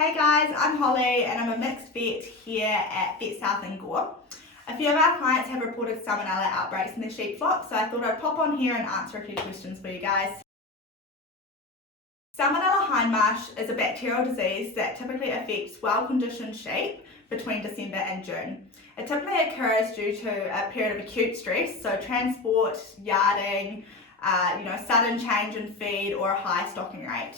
Hey guys, I'm Holly and I'm a mixed vet here at Vet South in Gore. A few of our clients have reported Salmonella outbreaks in their sheep flock, so I thought I'd pop on here and answer a few questions for you guys. Salmonella hindmarsh is a bacterial disease that typically affects well-conditioned sheep between December and June. It typically occurs due to a period of acute stress, so transport, yarding, sudden change in feed or a high stocking rate.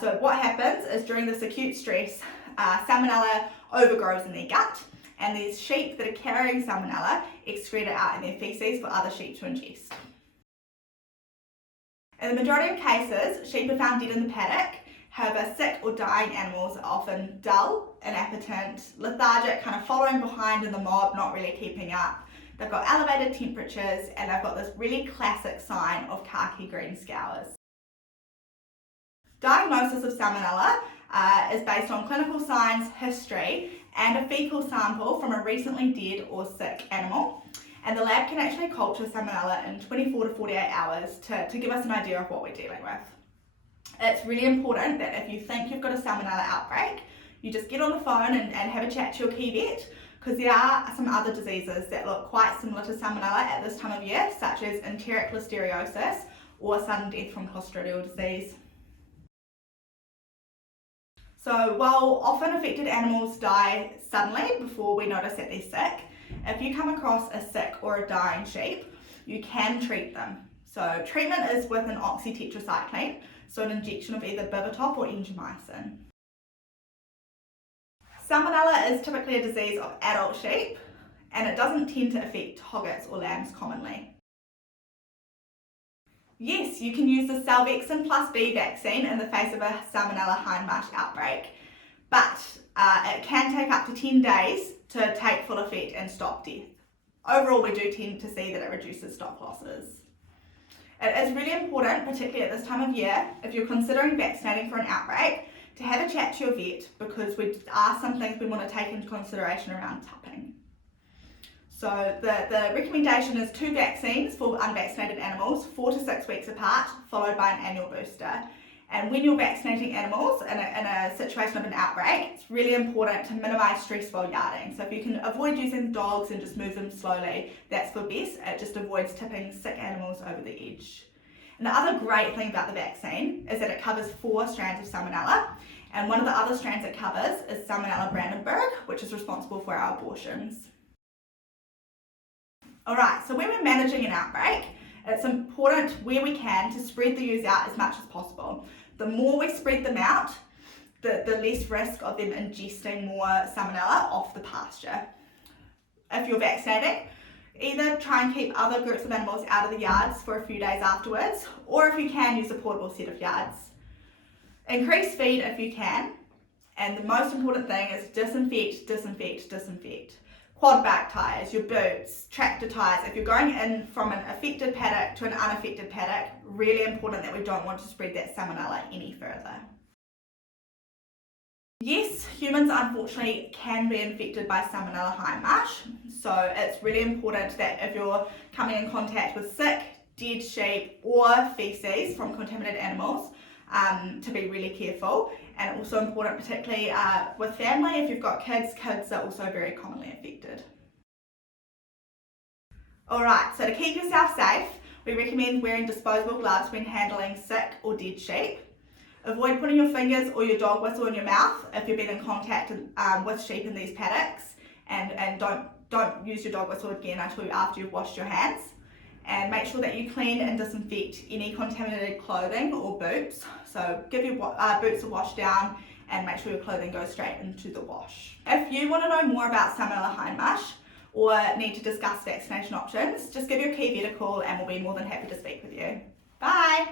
So what happens is during this acute stress, Salmonella overgrows in their gut, and these sheep that are carrying Salmonella excrete it out in their faeces for other sheep to ingest. In the majority of cases, sheep are found dead in the paddock. However, sick or dying animals are often dull, inappetent, lethargic, kind of following behind in the mob, not really keeping up. They've got elevated temperatures and they've got this really classic sign of khaki green scours. Diagnosis of Salmonella is based on clinical signs, history, and a fecal sample from a recently dead or sick animal. And the lab can actually culture Salmonella in 24 to 48 hours to give us an idea of what we're dealing with. It's really important that if you think you've got a Salmonella outbreak, you just get on the phone and have a chat to your key vet, because there are some other diseases that look quite similar to Salmonella at this time of year, such as enteric listeriosis or sudden death from Clostridial disease. So while often affected animals die suddenly before we notice that they're sick, if you come across a sick or a dying sheep, you can treat them. So treatment is with an oxytetracycline, so an injection of either Bivitop or Engermycin. Salmonella is typically a disease of adult sheep, and it doesn't tend to affect hoggets or lambs commonly. Yes, you can use the Salvexin plus B vaccine in the face of a Salmonella hindmarsh outbreak, but it can take up to 10 days to take full effect and stop death. Overall, we do tend to see that it reduces stock losses. It is really important, particularly at this time of year, if you're considering vaccinating for an outbreak, to have a chat to your vet, because there are some things we want to take into consideration around tupping. So the recommendation is 2 vaccines for unvaccinated animals, 4 to 6 weeks apart, followed by an annual booster. And when you're vaccinating animals in a situation of an outbreak, it's really important to minimise stress while yarding. So if you can avoid using dogs and just move them slowly, that's for best. It just avoids tipping sick animals over the edge. And the other great thing about the vaccine is that it covers 4 strands of Salmonella, and one of the other strands it covers is Salmonella Brandenburg, which is responsible for our abortions. Alright, so when we're managing an outbreak, it's important where we can to spread the ewes out as much as possible. The more we spread them out, the less risk of them ingesting more Salmonella off the pasture. If you're vaccinating, either try and keep other groups of animals out of the yards for a few days afterwards, or if you can, use a portable set of yards. Increase feed if you can, and the most important thing is disinfect, disinfect, disinfect. Quad back tyres, your boots, tractor tyres. If you're going in from an affected paddock to an unaffected paddock, really important that we don't want to spread that Salmonella any further. Yes, humans unfortunately can be infected by Salmonella hindmarsh, so it's really important that if you're coming in contact with sick, dead sheep or faeces from contaminated animals, to be really careful. And also important, particularly with family, if you've got kids are also very commonly affected. Alright, so to keep yourself safe, we recommend wearing disposable gloves when handling sick or dead sheep. Avoid putting your fingers or your dog whistle in your mouth if you've been in contact with sheep in these paddocks, and don't use your dog whistle again until after you've washed your hands. And make sure that you clean and disinfect any contaminated clothing or boots. So give your boots a wash down and make sure your clothing goes straight into the wash. If you want to know more about Salmonella hindmarsh or need to discuss vaccination options, just give your key vet a call and we'll be more than happy to speak with you. Bye!